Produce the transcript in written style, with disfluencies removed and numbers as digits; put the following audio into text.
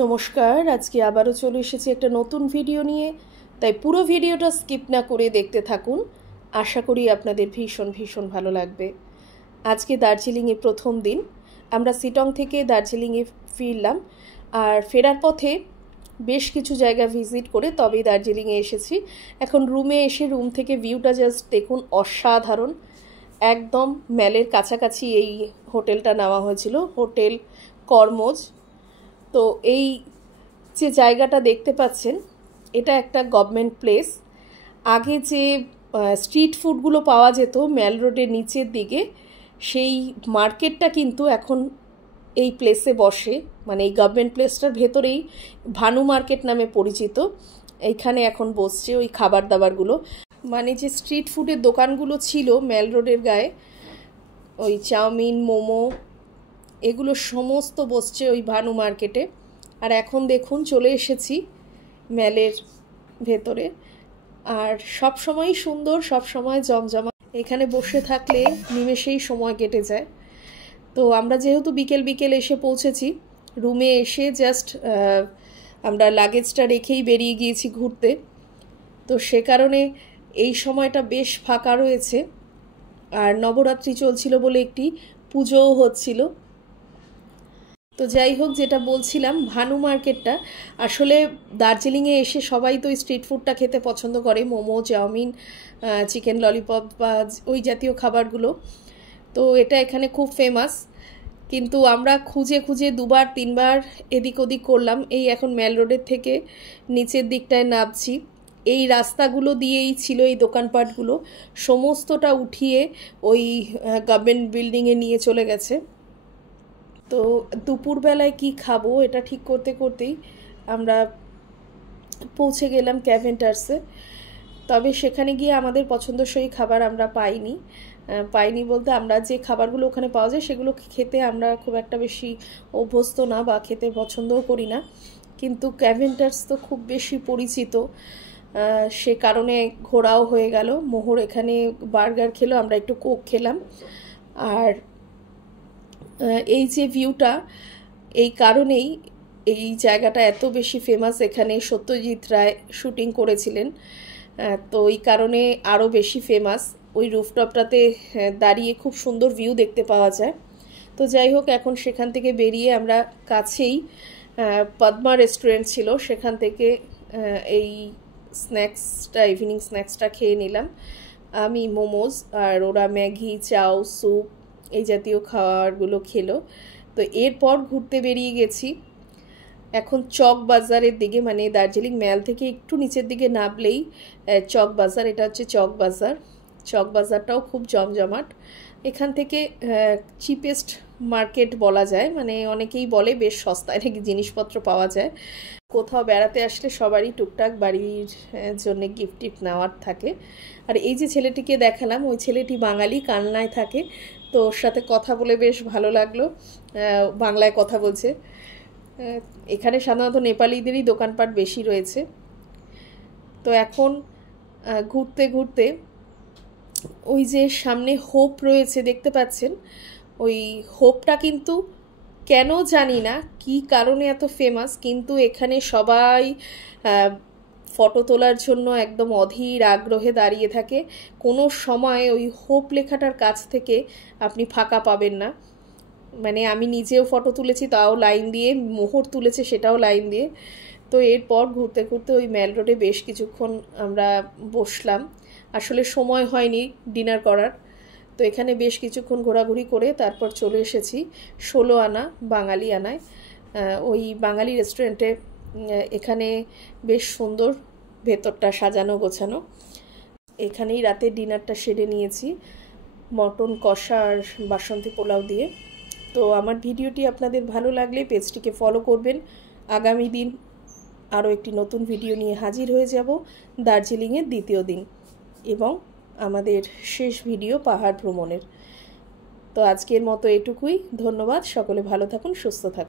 নমস্কার, আজকে আবারও চলে এসেছি একটা নতুন ভিডিও নিয়ে। তাই পুরো ভিডিওটা স্কিপ না করে দেখতে থাকুন। আশা করি আপনাদের ভীষণ ভীষণ ভালো লাগবে। আজকে দার্জিলিংয়ে প্রথম দিন। আমরা শিলং থেকে দার্জিলিংয়ে ফিরলাম, আর ফেরার পথে বেশ কিছু জায়গা ভিজিট করে তবেই দার্জিলিংয়ে এসেছি। এখন রুমে এসে রুম থেকে ভিউটা জাস্ট দেখুন, অসাধারণ। একদম ম্যালের কাছাকাছি এই হোটেলটা নেওয়া হয়েছিল, হোটেল কর্মজ। তো এই যে জায়গাটা দেখতে পাচ্ছেন, এটা একটা গভর্নমেন্ট প্লেস। আগে যে স্ট্রিট ফুডগুলো পাওয়া যেত ম্যাল রোডের নিচের দিকে, সেই মার্কেটটা কিন্তু এখন এই প্লেসে বসে, মানে এই গভর্নমেন্ট প্লেসটার ভেতরেই ভানু মার্কেট নামে পরিচিত। এইখানে এখন বসছে ওই খাবার দাবারগুলো, মানে যে স্ট্রিট ফুডের দোকানগুলো ছিল ম্যাল রোডের গায়ে, ওই চাউমিন, মোমো, এগুলো সমস্ত বসছে ওই ভানু মার্কেটে। আর এখন দেখুন চলে এসেছি ম্যালের ভেতরে, আর সব সময়ই সুন্দর, সব সময় জমজমা। এখানে বসে থাকলে নিমেষেই সময় কেটে যায়। তো আমরা যেহেতু বিকেল বিকেল এসে পৌঁছেছি, রুমে এসে জাস্ট আমরা লাগেজটা রেখেই বেরিয়ে গিয়েছি ঘুরতে। তো সে কারণে এই সময়টা বেশ ফাঁকা রয়েছে, আর নবরাত্রি চলছিল বলে একটি পুজোও হচ্ছিল। তো যাই হোক, যেটা বলছিলাম, ভানু মার্কেটটা আসলে দার্জিলিংয়ে এসে সবাই তো স্ট্রিট ফুডটা খেতে পছন্দ করে, মোমো, চাউমিন, চিকেন ললিপপ বা ওই জাতীয় খাবারগুলো। তো এটা এখানে খুব ফেমাস। কিন্তু আমরা খুঁজে খুঁজে দুবার তিনবার এদিক ওদিক করলাম। এই এখন ম্যাল রোডের থেকে নিচের দিকটায় নামছি, এই রাস্তাগুলো দিয়েই ছিল এই দোকানপাটগুলো, সমস্তটা উঠিয়ে ওই গভর্নমেন্ট বিল্ডিংয়ে নিয়ে চলে গেছে। তো দুপুরবেলায় কি খাবো এটা ঠিক করতে করতেই আমরা পৌঁছে গেলাম ক্যাভেন্টার্সে। তবে সেখানে গিয়ে আমাদের পছন্দসই খাবার আমরা পাইনি বলতে, আমরা যে খাবারগুলো ওখানে পাওয়া যায় সেগুলো খেতে আমরা খুব একটা বেশি অভ্যস্ত না বা খেতে পছন্দও করি না। কিন্তু ক্যাভেন্টার্স তো খুব বেশি পরিচিত, সে কারণে ঘোরাও হয়ে গেল। মোহর এখানে বার্গার খেলো, আমরা একটু কোক খেলাম। আর এই যে ভিউটা, এই কারণেই এই জায়গাটা এত বেশি ফেমাস। এখানে সত্যজিৎ রায় শুটিং করেছিলেন, তো এই কারণে আরও বেশি ফেমাস। ওই রুফটপটাতে দাঁড়িয়ে খুব সুন্দর ভিউ দেখতে পাওয়া যায়। তো যাই হোক, এখন সেখান থেকে বেরিয়ে আমরা কাছেই পদ্মা রেস্টুরেন্ট ছিল, সেখান থেকে এই স্ন্যাক্সটা, ইভিনিং স্ন্যাক্সটা খেয়ে নিলাম। আমি মোমোজ, আর ওরা ম্যাগি, চাউ, স্যুপ, এই জাতীয় খাবারগুলো খেলো। তো এরপর ঘুরতে বেরিয়ে গেছি এখন চক বাজারের দিকে, মানে দার্জিলিং ম্যাল থেকে একটু নিচের দিকে নামলেই চক বাজার। এটা হচ্ছে চক বাজার। চক বাজারটাও খুব জমজমাট। এখান থেকে চিপেস্ট মার্কেট বলা যায়, মানে অনেকেই বলে বেশ সস্তায় নাকি জিনিসপত্র পাওয়া যায়। কোথাও বেড়াতে আসলে সবারই টুকটাক বাড়ির জন্য গিফট টিফট নেওয়ার থাকে। আর এই যে ছেলেটিকে দেখালাম, ওই ছেলেটি বাঙালি, কালনায় থাকে। তো ওর সাথে কথা বলে বেশ ভালো লাগলো, বাংলায় কথা বলছে। এখানে সাধারণত নেপালিদেরই দোকানপাট বেশি রয়েছে। তো এখন ঘুরতে ঘুরতে ওই যে সামনে হোপ রয়েছে দেখতে পাচ্ছেন, ওই হোপটা কিন্তু কেন জানি না কি কারণে এত ফেমাস, কিন্তু এখানে সবাই ফটো তোলার জন্য একদম অধীর আগ্রহে দাঁড়িয়ে থাকে। কোনো সময় ওই হোপ লেখাটার কাছ থেকে আপনি ফাঁকা পাবেন না। মানে আমি নিজেও ফটো তুলেছি, তাও লাইন দিয়ে, মোহর তুলেছে সেটাও লাইন দিয়ে। তো এরপর ঘুরতে ঘুরতে ওই ম্যাল রোডে বেশ কিছুক্ষণ আমরা বসলাম। আসলে সময় হয়নি ডিনার করার। তো এখানে বেশ কিছুক্ষণ ঘোরাঘুরি করে তারপর চলে এসেছি 16 আনা বাঙালি আনায়, ওই বাঙালি রেস্টুরেন্টে। এখানে বেশ সুন্দর ভেতরটা সাজানো গোছানো। এখানেই রাতে ডিনারটা সেরে নিয়েছি, মটন কষা আর বাসন্তী পোলাও দিয়ে। তো আমার ভিডিওটি আপনাদের ভালো লাগলে পেজটিকে ফলো করবেন। আগামী দিন আরও একটি নতুন ভিডিও নিয়ে হাজির হয়ে যাব, দার্জিলিংয়ের দ্বিতীয় দিন এবং আমাদের শেষ ভিডিও পাহাড় ভ্রমণের। তো আজকের মতো এটুকুই। ধন্যবাদ, সকলে ভালো থাকুন, সুস্থ থাকুন।